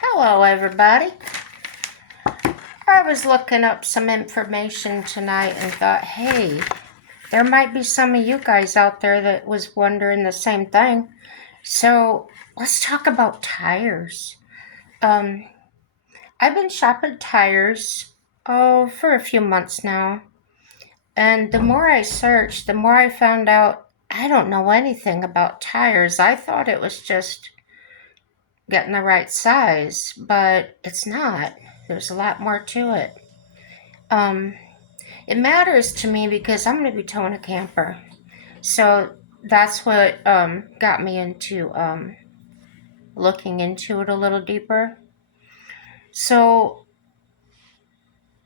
Hello, everybody. I was looking up some information tonight and thought, hey, there might be some of you guys out there that was wondering the same thing. So let's talk about tires. Um, I've been shopping tires for a few months now, and the more I searched, the more I found out I don't know anything about tires. I thought it was just getting the right size, but it's not. There's a lot more to it. Um, it matters to me because I'm going to be towing a camper. So that's what got me into looking into it a little deeper. So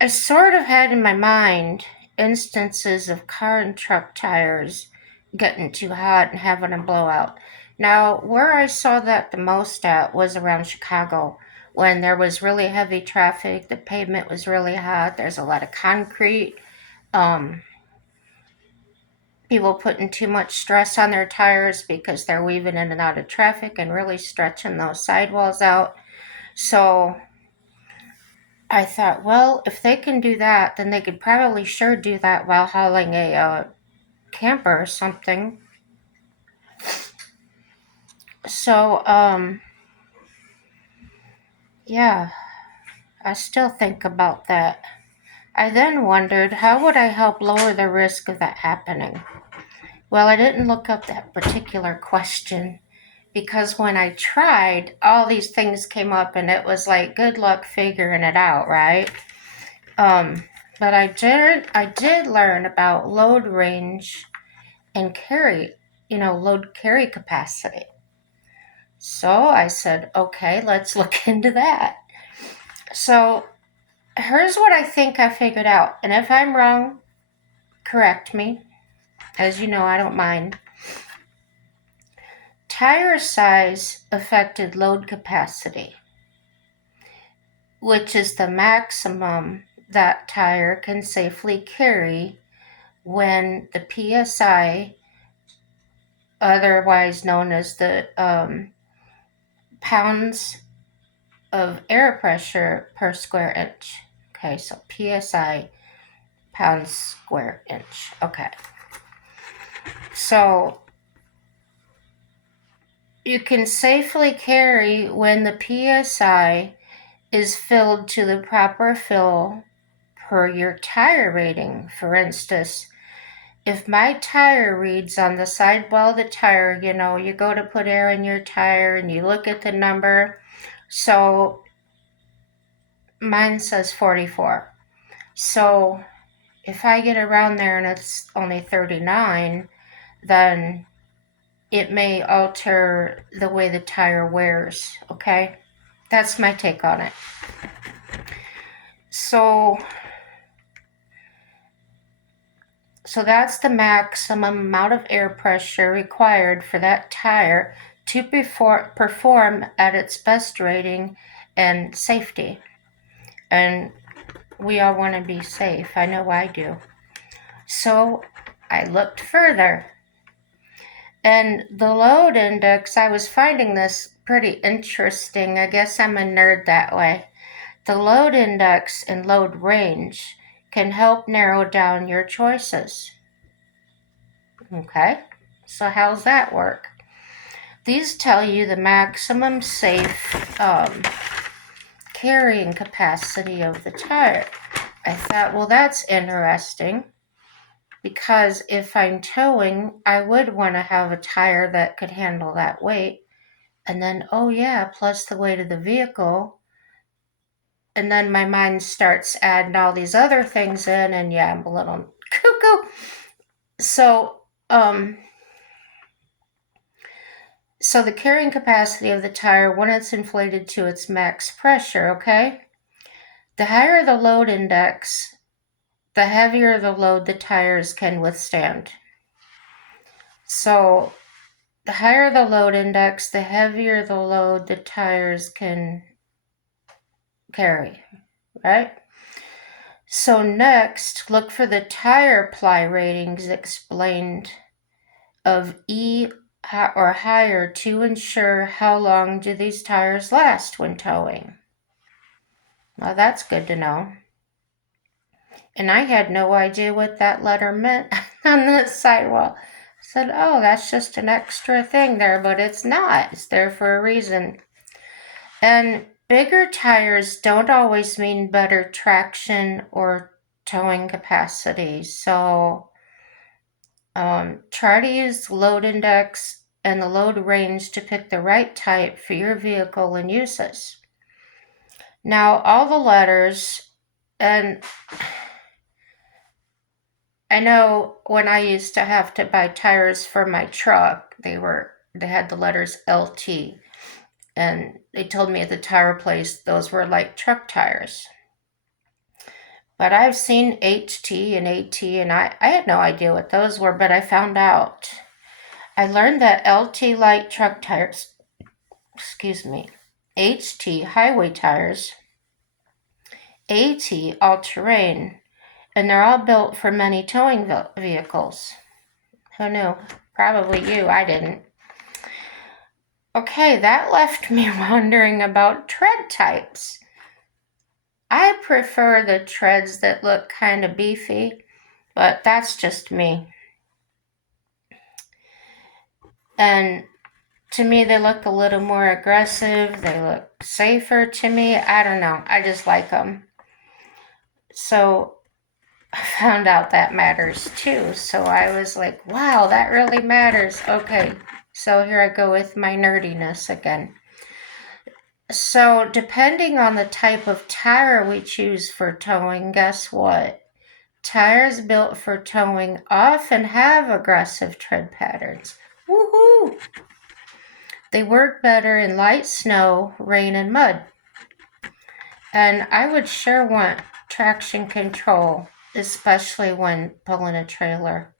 I sort of had in my mind instances of car and truck tires getting too hot and having a blowout. Now, where I saw that the most at was around Chicago when there was really heavy traffic, the pavement was really hot, there's a lot of concrete. Um, People putting too much stress on their tires because they're weaving in and out of traffic and really stretching those sidewalls out. So I thought, well, if they can do that, then they could probably sure do that while hauling a camper or something. So, yeah, I still think about that. I then wondered, how would I help lower the risk of that happening? Well, I didn't look up that particular question because when I tried, all these things came up and it was like good luck figuring it out, right? Um, but I did learn about load range and carry, load carry capacity. So I said, okay, let's look into that. So here's what I think I figured out. And if I'm wrong, correct me. As you know, I don't mind. Tire size affected load capacity, which is the maximum that tire can safely carry when the PSI, otherwise known as the pounds of air pressure per square inch. Okay, so PSI, pounds square inch. Okay, so you can safely carry when the PSI is filled to the proper fill per your tire rating. For instance, if my tire reads on the sidewall of the tire, you go to put air in your tire and you look at the number. So mine says 44. So if I get around there and it's only 39, then it may alter the way the tire wears, okay? That's my take on it. So that's the maximum amount of air pressure required for that tire to perform at its best rating and safety. And we all want to be safe. I know I do. So I looked further. And the load index, I was finding this pretty interesting. I guess I'm a nerd that way. The load index and load range can help narrow down your choices. Okay, so how's that work? These tell you the maximum safe carrying capacity of the tire. I thought, well, that's interesting because if I'm towing, I would want to have a tire that could handle that weight. And then, oh yeah, plus the weight of the vehicle. And then my mind starts adding all these other things in, and yeah, I'm a little cuckoo. So, so the carrying capacity of the tire when it's inflated to its max pressure, okay? The higher the load index, the heavier the load the tires can withstand. So the higher the load index, the heavier the load the tires can carry, right? So next, look for the tire ply ratings explained of E or higher to ensure how long do these tires last when towing. Well, that's good to know. And I had no idea what that letter meant on the sidewall. I said, oh, that's just an extra thing there, but it's not. It's there for a reason. And bigger tires don't always mean better traction or towing capacity. So try to use the load index and the load range to pick the right type for your vehicle and uses. Now, all the letters, and I know when I used to have to buy tires for my truck, they had the letters LT, and they told me at the tire place those were like truck tires. But I've seen HT and AT, and I had no idea what those were, but I found out. I learned that LT light truck tires, HT highway tires, AT all-terrain, and they're all built for many towing vehicles. Who knew? Probably you. I didn't. Okay, that left me wondering about tread types. I prefer the treads that look kind of beefy, but that's just me. And to me, they look a little more aggressive. They look safer to me. I don't know. I just like them. So I found out that matters too. So I was like, wow, that really matters. Okay, so here I go with my nerdiness again. So depending on the type of tire we choose for towing, guess what? Tires built for towing often have aggressive tread patterns. Woohoo! They work better in light snow, rain, and mud. And I would sure want traction control, especially when pulling a trailer.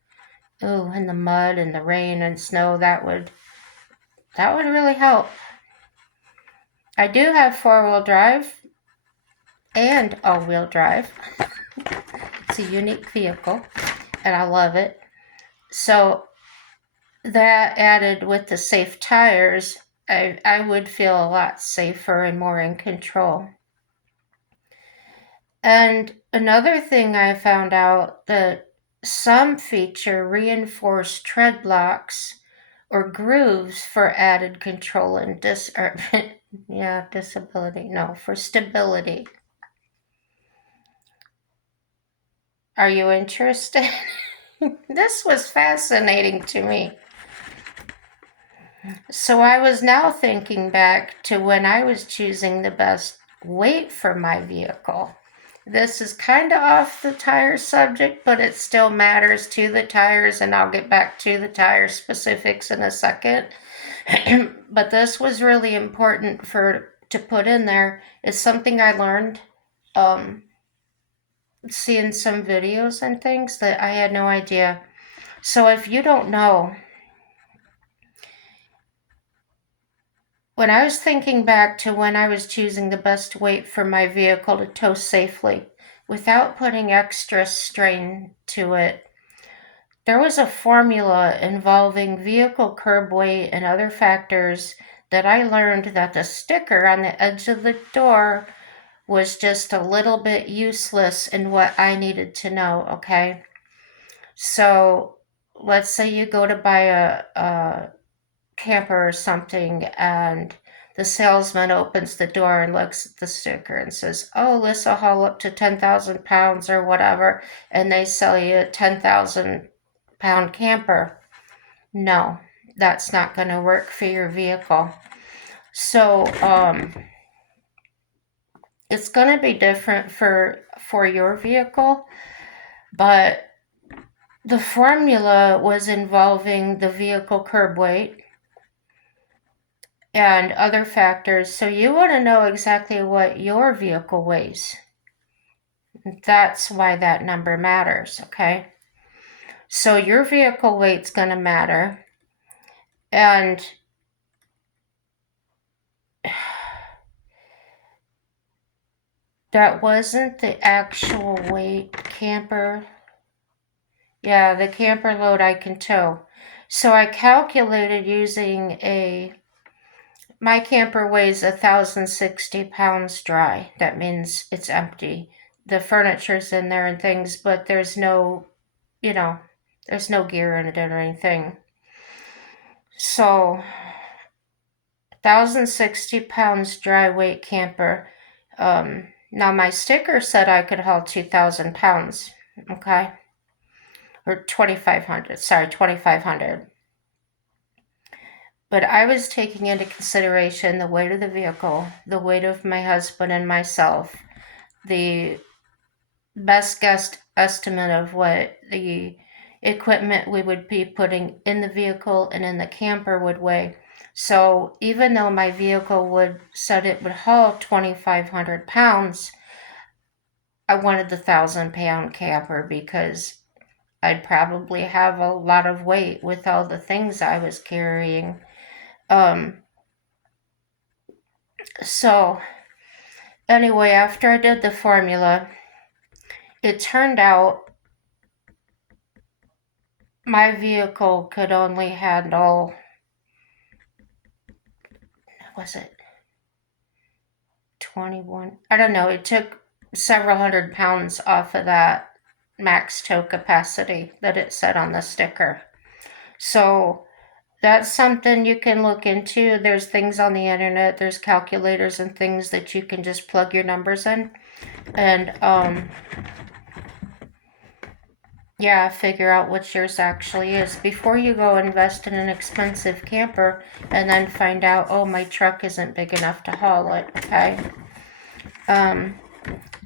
Ooh, in the mud and the rain and snow, that would really help. I do have 4-wheel drive and all-wheel drive. It's a unique vehicle, and I love it. So that added with the safe tires, I would feel a lot safer and more in control. And another thing I found out that some feature reinforced tread blocks or grooves for added control and for stability. Are you interested? This was fascinating to me. So I was now thinking back to when I was choosing the best weight for my vehicle. This is kind of off the tire subject, but it still matters to the tires, and I'll get back to the tire specifics in a second. But this was really important to put in there. It's something I learned seeing some videos and things that I had no idea. So if you don't know, when I was thinking back to when I was choosing the best weight for my vehicle to tow safely without putting extra strain to it, there was a formula involving vehicle curb weight and other factors that I learned that the sticker on the edge of the door was just a little bit useless in what I needed to know, okay? So let's say you go to buy a camper or something, and the salesman opens the door and looks at the sticker and says, oh, this will haul up to 10,000 pounds or whatever, and they sell you a 10,000 pound camper. No, that's not going to work for your vehicle. So it's going to be different for your vehicle, but the formula was involving the vehicle curb weight and other factors. So you want to know exactly what your vehicle weighs. That's why that number matters, okay? So your vehicle weight's going to matter. And that wasn't the actual weight camper. Yeah, the camper load I can tow. So I calculated my camper weighs 1,060 pounds dry. That means it's empty. The furniture's in there and things, but there's no, there's no gear in it or anything. So 1,060 pounds dry weight camper. Now my sticker said I could haul 2,000 pounds, okay? Or 2,500, sorry, 2,500. But I was taking into consideration the weight of the vehicle, the weight of my husband and myself, the best guess estimate of what the equipment we would be putting in the vehicle and in the camper would weigh. So even though my vehicle said it would haul 2,500 pounds, I wanted the 1,000-pound camper because I'd probably have a lot of weight with all the things I was carrying. So anyway, after I did the formula, it turned out my vehicle could only handle, was it 21? I don't know. It took several hundred pounds off of that max tow capacity that it said on the sticker. So that's something you can look into. There's things on the internet, there's calculators and things that you can just plug your numbers in and figure out what yours actually is before you go invest in an expensive camper and then find out, oh, my truck isn't big enough to haul it, okay?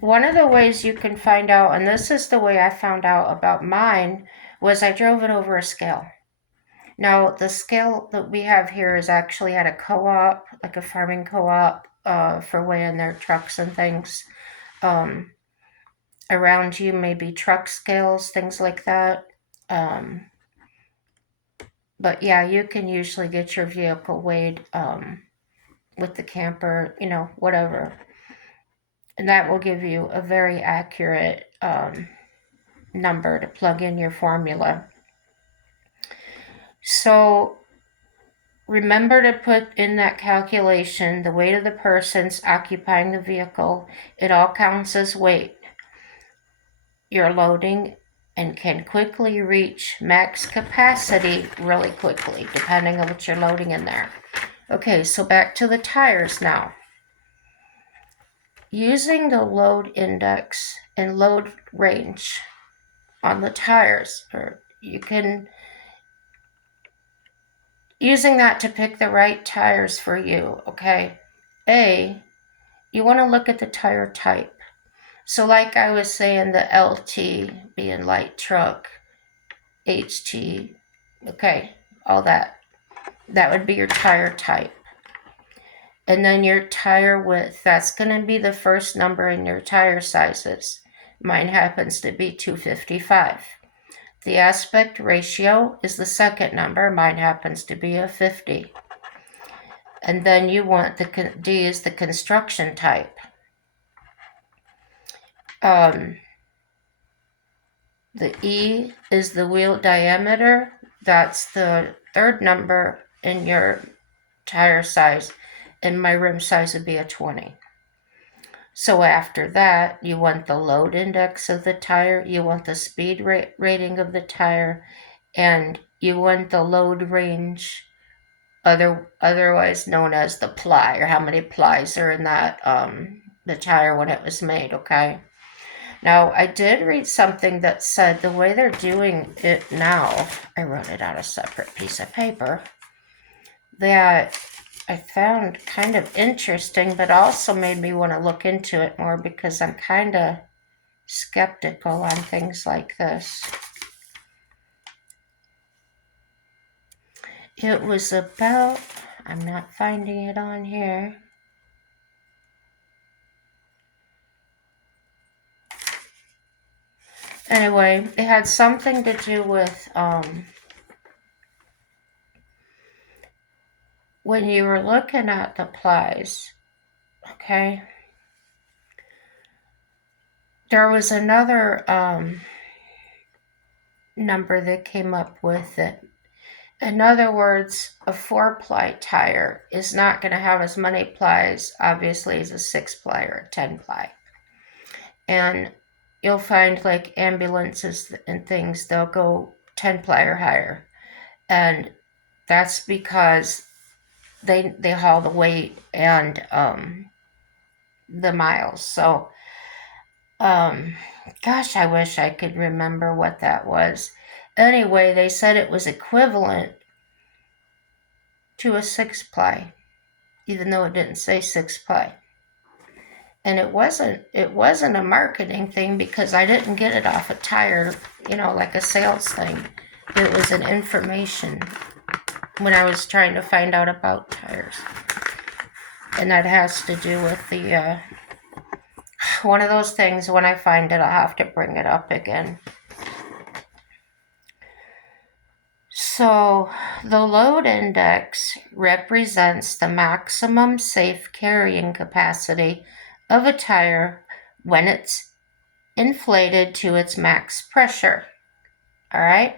One of the ways you can find out, and this is the way I found out about mine, was I drove it over a scale. Now, the scale that we have here is actually at a co-op, like a farming co-op, for weighing their trucks and things. Around you may be truck scales, things like that. But yeah, you can usually get your vehicle weighed with the camper, whatever. And that will give you a very accurate number to plug in your formula. So remember to put in that calculation the weight of the persons occupying the vehicle. It all counts as weight. You're loading and can quickly reach max capacity really quickly, depending on what you're loading in there. Okay, so back to the tires now. Using the load index and load range on the tires, or you can using that to pick the right tires for you, okay? You want to look at the tire type. So like I was saying, the LT being light truck, HT, okay, all that. That would be your tire type. And then your tire width, that's going to be the first number in your tire sizes. Mine happens to be 255. The aspect ratio is the second number. Mine happens to be a 50. And then you want D is the construction type. The E is the wheel diameter. That's the third number in your tire size. And my rim size would be a 20. So after that, you want the load index of the tire, you want the speed rating of the tire, and you want the load range, otherwise known as the ply, or how many plies are in that the tire when it was made, okay? Now, I did read something that said the way they're doing it now, I wrote it on a separate piece of paper, that I found kind of interesting, but also made me want to look into it more because I'm kind of skeptical on things like this. It was about, I'm not finding it on here. Anyway, it had something to do with when you were looking at the plies, okay? There was another number that came up with it, In other words, a 4-ply tire is not going to have as many plies, obviously, as a 6-ply or a 10-ply. And you'll find like ambulances and things, they'll go 10-ply or higher. And that's because they haul the weight and the miles. So, gosh, I wish I could remember what that was. Anyway, they said it was equivalent to a 6-ply, even though it didn't say 6-ply. And it wasn't a marketing thing because I didn't get it off a tire, like a sales thing. It was an information when I was trying to find out about tires. And that has to do with the, one of those things, when I find it, I'll have to bring it up again. So, the load index represents the maximum safe carrying capacity of a tire when it's inflated to its max pressure. All right?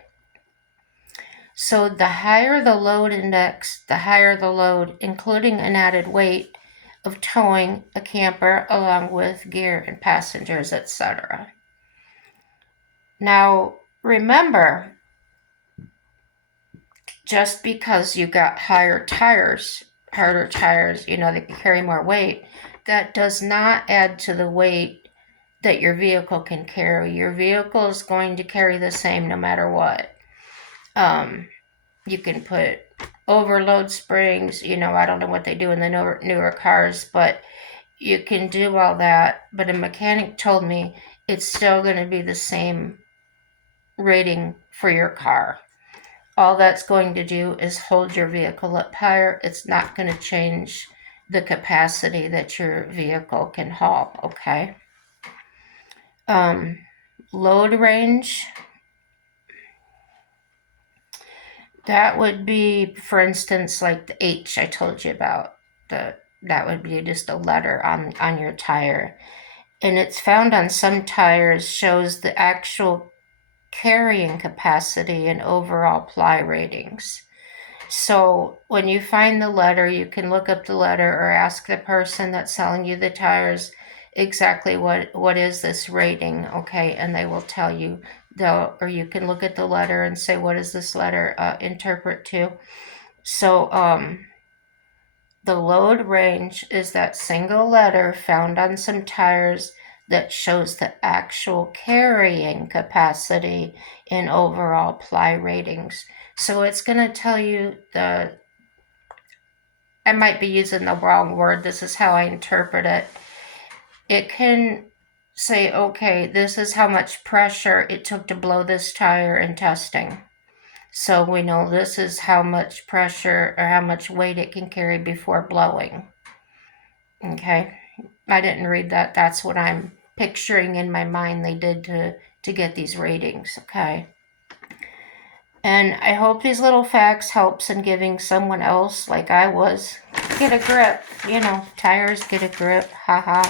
So the higher the load index, the higher the load, including an added weight of towing a camper along with gear and passengers, etc. Now, remember, just because you got harder tires, they can carry more weight, that does not add to the weight that your vehicle can carry. Your vehicle is going to carry the same no matter what. You can put overload springs, I don't know what they do in the newer cars, but you can do all that. But a mechanic told me it's still going to be the same rating for your car. All that's going to do is hold your vehicle up higher. It's not going to change the capacity that your vehicle can haul, okay? Load range, that would be, for instance, like the H I told you about. That would be just a letter on your tire. And it's found on some tires, shows the actual carrying capacity and overall ply ratings. So when you find the letter, you can look up the letter or ask the person that's selling you the tires exactly what is this rating, okay? And they will tell you. Or you can look at the letter and say, what does this letter interpret to? So the load range is that single letter found on some tires that shows the actual carrying capacity in overall ply ratings. So it's going to tell you I might be using the wrong word. This is how I interpret it. It can say, okay, this is how much pressure it took to blow this tire in testing. So we know this is how much pressure or how much weight it can carry before blowing. Okay, I didn't read that. That's what I'm picturing in my mind they did to get these ratings, okay? And I hope these little facts helps in giving someone else, like I was, get a grip. Tires get a grip, haha.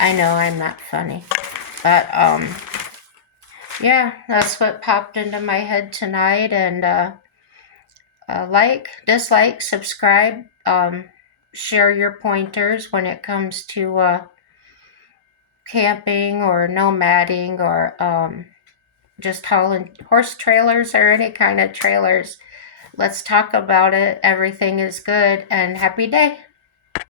I know I'm not funny, but yeah, that's what popped into my head tonight. And like, dislike, subscribe, share your pointers when it comes to camping or nomading or just hauling horse trailers or any kind of trailers. Let's talk about it. Everything is good, and happy day.